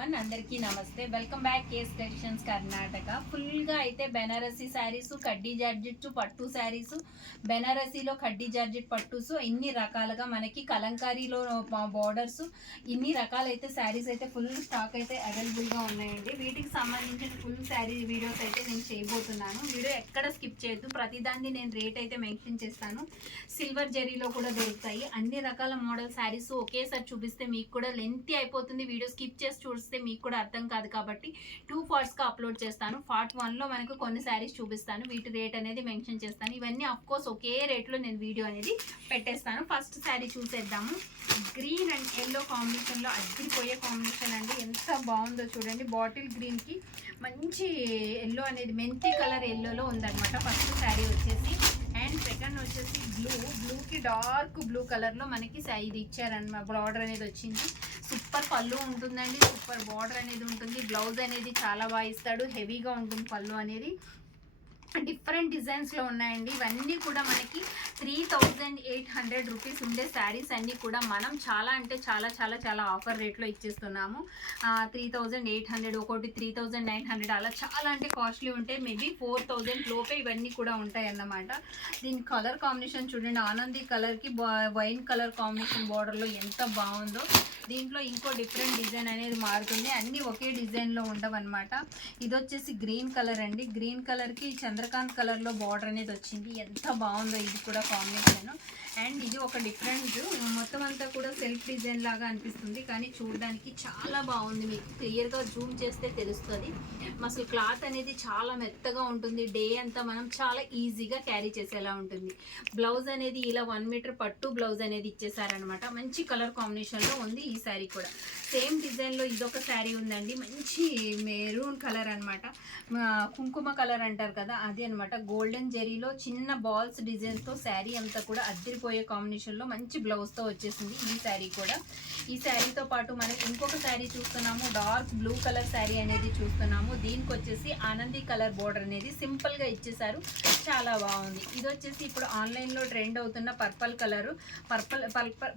One అందరికీ నమస్తే. Welcome back case collections Karnataka ఫుల్గా అయితే బెనారసీ శారీస్ కడ్డీ జార్జెట్ పట్టు శారీస్ బెనారసీలో కడ్డీ జార్జెట్ పట్టుస్ ఇన్ని రకాలుగా మనకి కలంకారీలో బార్డర్స్ ఇన్ని రకాలైతే శారీస్ అయితే ఫుల్ స్టాక్ అయితే అవైలబుల్గా ఉన్నాయండి. వీటికి సంబంధించిన ఫుల్ శారీ వీడియోస్ అయితే నేను చేయబోతున్నాను. వీడియో ఎక్కడ స్కిప్ చేయొద్దు. ప్రతిదాన్ని నేను రేట్ అయితే మెన్షన్ చేస్తాను. సిల్వర్ జరీలో కూడా దొరుకుతాయి. అన్ని రకాల మోడల్ శారీస్ ఒకేసారి చూపిస్తే మీకు కూడా లెంతీ అయిపోతుంది. వీడియో స్కిప్ చేసి చూస్తే మీకు కూడా అర్థం కాదు కాబట్టి టూ పార్ట్స్గా అప్లోడ్ చేస్తాను. పార్ట్ వన్లో మనకు కొన్ని శారీస్ చూపిస్తాను. వీటి రేట్ అనేది మెన్షన్ చేస్తాను. ఇవన్నీ అఫ్ కోర్స్ ఒకే రేట్లో నేను వీడియో అనేది పెట్టేస్తాను. ఫస్ట్ శారీ చూసేద్దాము. గ్రీన్ అండ్ ఎల్లో కాంబినేషన్లో అగ్గిపోయే కాంబినేషన్ అండి. ఎంత బాగుందో చూడండి. బాటిల్ గ్రీన్కి మంచి ఎల్లో అనేది మెంతి కలర్ ఎల్లోలో ఉందన్నమాట. ఫస్ట్ శారీ వచ్చేసి. అండ్ సెకండ్ వచ్చేసి బ్లూ బ్లూకి డార్క్ బ్లూ కలర్లో మనకి ఇది ఇచ్చారన్నమాట. బార్డర్ అనేది వచ్చింది. సూపర్ పళ్ళు ఉంటుందండి. సూపర్ బార్డర్ అనేది ఉంటుంది. బ్లౌజ్ అనేది చాలా బాగా ఇస్తాడు. హెవీగా ఉంటుంది పళ్ళు అనేది. డిఫరెంట్ డిజైన్స్లో ఉన్నాయండి. ఇవన్నీ కూడా మనకి three thousand eight hundred rupees ఉండే శారీస్ అన్నీ కూడా మనం చాలా అంటే చాలా చాలా చాలా ఆఫర్ రేట్లో ఇచ్చేస్తున్నాము. త్రీ థౌజండ్ ఎయిట్ హండ్రెడ్ ఒకటి త్రీ థౌజండ్ నైన్ హండ్రెడ్ అలా చాలా అంటే కాస్ట్లీ ఉంటాయి మేబీ ఫోర్ థౌజండ్ లోపే ఇవన్నీ కూడా ఉంటాయి అన్నమాట. దీని కలర్ కాంబినేషన్ చూడండి. ఆనంది కలర్కి వైన్ కలర్ కాంబినేషన్ బార్డర్లో ఎంత బాగుందో. దీంట్లో ఇంకో డిఫరెంట్ డిజైన్ అనేది మారుతుంది. అన్నీ ఒకే డిజైన్లో ఉండవన్నమాట. ఇది వచ్చేసి గ్రీన్ కలర్ అండి. గ్రీన్ కలర్కి చంద్రకాంత్ కలర్లో బార్డర్ అనేది వచ్చింది. ఎంత బాగుందో ఇది కూడా కాంబినేషన్ అండ్ ఇది ఒక డిఫరెంట్ మొత్తం అంతా కూడా సెల్ఫ్ డిజైన్ లాగా అనిపిస్తుంది. కానీ చూడడానికి చాలా బాగుంది మీకు. క్లియర్గా జూమ్ చేస్తే తెలుస్తుంది. అసలు క్లాత్ అనేది చాలా మెత్తగా ఉంటుంది. డే అంతా మనం చాలా ఈజీగా క్యారీ చేసేలా ఉంటుంది. బ్లౌజ్ అనేది ఇలా వన్ మీటర్ పట్టు బ్లౌజ్ అనేది ఇచ్చేసారనమాట మంచి కలర్ కాంబినేషన్లో ఉంది ఈ శారీ కూడా. సేమ్ డిజైన్లో ఇదొక శారీ ఉందండి. మంచి మెరూన్ కలర్ అనమాట కుంకుమ కలర్ అంటారు కదా అది అనమాట గోల్డెన్ జెరీలో చిన్న బాల్స్ డిజైన్తో శారీ అంతా కూడా అద్దరిపోయే కాంబినేషన్లో మంచి బ్లౌజ్తో వచ్చేసింది ఈ శారీ కూడా. ఈ శారీతో పాటు మనం ఇంకొక శారీ చూస్తున్నాము. డార్క్ బ్లూ కలర్ శారీ అనేది చూస్తున్నాము. దీనికి వచ్చేసి ఆనంది కలర్ బోర్డర్ అనేది సింపుల్గా ఇచ్చేసారు చాలా బాగుంది. ఇది వచ్చేసి ఇప్పుడు ఆన్లైన్లో ట్రెండ్ అవుతున్న పర్పల్ కలర్ పర్పల్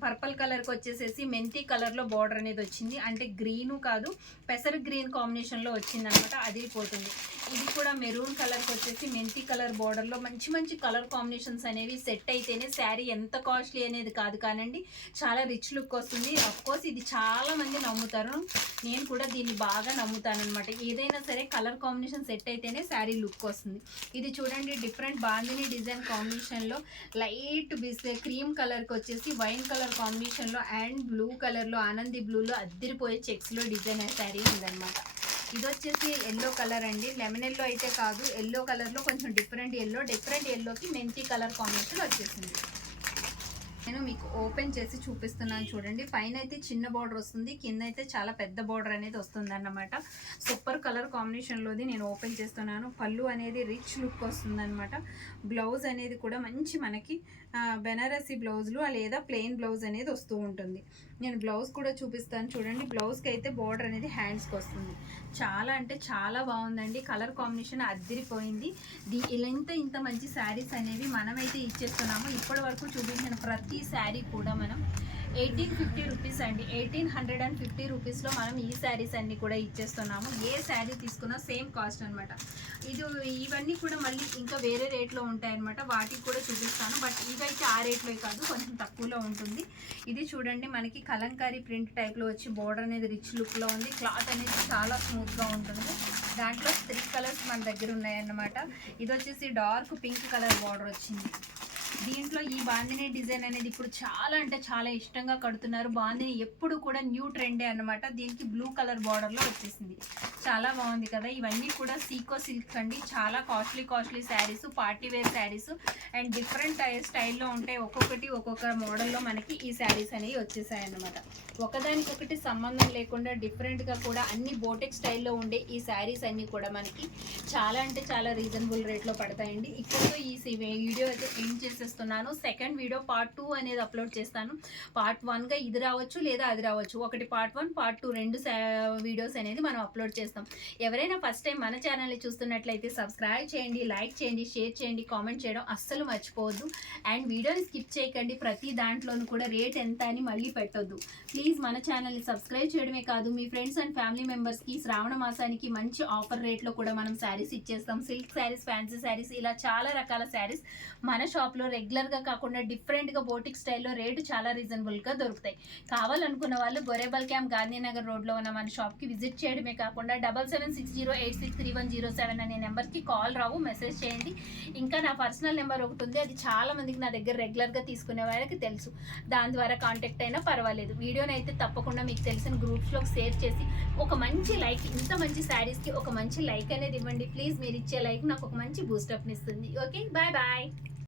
పర్పల్ కలర్కి వచ్చేసేసి మెంతి కలర్లో బార్డర్ అనేది వచ్చింది. అంటే గ్రీను కాదు పెసర్ గ్రీన్ కాంబినేషన్లో వచ్చింది అనమాట అది పోతుంది ఇది కూడా మెరూన్ కలర్కి వచ్చేసి మెంతి కలర్ బార్డర్లో మంచి మంచి కలర్ కాంబినేషన్స్ అనేవి సెట్ అయితేనే శారీ ఎంత కాస్ట్లీ అనేది కాదు కానండి చాలా రిచ్ లుక్ వస్తుంది. కోర్స్ ఇది చాలా మంది నమ్ముతారు. నేను కూడా దీన్ని బాగా నమ్ముతాను అనమాట ఏదైనా సరే కలర్ కాంబినేషన్ సెట్ అయితేనే శారీ లుక్ వస్తుంది. ఇది చూడండి డిఫరెంట్ బాందిని డిజైన్ కాంబినేషన్లో లైట్ బిస్ క్రీమ్ కలర్కి వచ్చేసి వైన్ కలర్ కాంబినేషన్లో అండ్ బ్లూ కలర్లో ఆనంది బ్లూలో అద్దరిపోయే చెక్స్లో డిజైన్ శారీ ఉందన్నమాట. ఇది వచ్చేసి ఎల్లో కలర్ అండి. లెమన్ ఎల్లో అయితే కాదు ఎల్లో కలర్లో కొంచెం డిఫరెంట్ ఎల్లో డిఫరెంట్ ఎల్లోకి మెంతి కలర్ కాంబినేషన్ వచ్చేసింది. నేను మీకు ఓపెన్ చేసి చూపిస్తున్నాను చూడండి. పైన అయితే చిన్న బార్డర్ వస్తుంది. కింద అయితే చాలా పెద్ద బార్డర్ అనేది వస్తుంది అన్నమాట సూపర్ కలర్ కాంబినేషన్లోది నేను ఓపెన్ చేస్తున్నాను. పళ్ళు అనేది రిచ్ లుక్ వస్తుందన్నమాట. బ్లౌజ్ అనేది కూడా మంచి మనకి బెనారసీ బ్లౌజ్లు లేదా ప్లెయిన్ బ్లౌజ్ అనేది వస్తూ ఉంటుంది. నేను బ్లౌజ్ కూడా చూపిస్తాను చూడండి. బ్లౌజ్కి అయితే బార్డర్ అనేది హ్యాండ్స్కి వస్తుంది. చాలా అంటే చాలా బాగుందండి. కలర్ కాంబినేషన్ అద్దరిపోయింది. ది ఇలా ఇంత ఇంత మంచి శారీస్ అనేవి మనమైతే ఇచ్చేస్తున్నాము. ఇప్పటి వరకు చూపించిన ప్రతి ఈ శారీ కూడా మనం ఎయిటీన్ ఫిఫ్టీ రూపీస్ అండి. ఎయిటీన్ హండ్రెడ్ అండ్ ఫిఫ్టీ రూపీస్లో మనం ఈ శారీస్ అన్ని కూడా ఇచ్చేస్తున్నాము. ఏ శారీ తీసుకున్నా సేమ్ కాస్ట్ అనమాట ఇది ఇవన్నీ కూడా మళ్ళీ ఇంకా వేరే రేట్లో ఉంటాయన్నమాట. వాటికి కూడా చూపిస్తాను. బట్ ఇవైతే ఆ రేట్లో కాదు కొంచెం తక్కువలో ఉంటుంది. ఇది చూడండి మనకి కలంకారీ ప్రింట్ టైప్లో వచ్చి బోర్డర్ అనేది రిచ్ లుక్లో ఉంది. క్లాత్ అనేది చాలా స్మూత్గా ఉంటుంది. దాంట్లో త్రీ కలర్స్ మన దగ్గర ఉన్నాయన్నమాట. ఇది వచ్చేసి డార్క్ పింక్ కలర్ బార్డర్ వచ్చింది. దీంట్లో ఈ బాందిని డిజైన్ అనేది ఇప్పుడు చాలా అంటే చాలా ఇష్టంగా కడుతున్నారు. బాందిని ఎప్పుడు కూడా న్యూ ట్రెండే అన్నమాట. దీనికి బ్లూ కలర్ బార్డర్లో వచ్చేసింది. చాలా బాగుంది కదా. ఇవన్నీ కూడా సీకో సిల్క్ అండి. చాలా costly costly saris party wear saris and different స్టైల్లో ఉంటాయి. ఒక్కొక్కటి ఒక్కొక్క మోడల్లో మనకి ఈ శారీస్ అనేవి వచ్చేసాయి అన్నమాట ఒకదానికొకటి సంబంధం లేకుండా డిఫరెంట్గా కూడా అన్ని బోటెక్ స్టైల్లో ఉండే ఈ శారీస్ అన్నీ కూడా మనకి చాలా అంటే చాలా రీజనబుల్ రేట్లో పడతాయండి. ఇక్కడతో ఈ వీడియో అయితే ఎండ్ చేసే చేసేస్తున్నాను సెకండ్ వీడియో పార్ట్ టూ అనేది అప్లోడ్ చేస్తాను. పార్ట్ వన్గా ఇది రావచ్చు లేదా అది రావచ్చు. ఒకటి పార్ట్ వన్ పార్ట్ టూ రెండు వీడియోస్ అనేది మనం అప్లోడ్ చేస్తాం. ఎవరైనా ఫస్ట్ టైం మన ఛానల్ని చూస్తున్నట్లయితే సబ్స్క్రైబ్ చేయండి లైక్ చేయండి షేర్ చేయండి కామెంట్ చేయడం అస్సలు మర్చిపోవద్దు. అండ్ వీడియోని స్కిప్ చేయకండి. ప్రతి దాంట్లోనూ కూడా రేట్ ఎంత అని మళ్ళీ పెట్టొద్దు. ప్లీజ్ మన ఛానల్ని సబ్స్క్రైబ్ చేయడమే కాదు మీ ఫ్రెండ్స్ అండ్ ఫ్యామిలీ మెంబర్స్కి శ్రావణ మాసానికి మంచి ఆఫర్ రేట్లో కూడా మనం శారీస్ ఇచ్చేస్తాం. సిల్క్ శారీస్ ఫ్యాన్సీ శారీస్ ఇలా చాలా రకాల శారీస్ మన షాప్లో రెగ్యులర్గా కాకుండా డిఫరెంట్గా బోటిక్ స్టైల్లో రేటు చాలా రీజనబుల్గా దొరుకుతాయి. కావాలనుకున్న వాళ్ళు గొరేబల్ క్యాంప్ గాంధీనగర్ రోడ్లో ఉన్న మన షాప్కి విజిట్ చేయడమే కాకుండా double seven six zero eight six three one zero seven అనే నెంబర్కి కాల్ రావు మెసేజ్ చేయండి. ఇంకా నా పర్సనల్ నెంబర్ ఒకటి ఉంది అది చాలా మందికి నా దగ్గర రెగ్యులర్గా తీసుకునే వాళ్ళకి తెలుసు. దాని ద్వారా కాంటాక్ట్ అయినా పర్వాలేదు. వీడియోని అయితే తప్పకుండా మీకు తెలిసిన గ్రూప్స్లోకి షేర్ చేసి ఒక మంచి లైక్ ఇంత మంచి శారీస్కి ఒక మంచి లైక్ అనేది ఇవ్వండి. ప్లీజ్ మీరు ఇచ్చే లైక్ నాకు ఒక మంచి బూస్టప్ని ఇస్తుంది. Okay bye bye.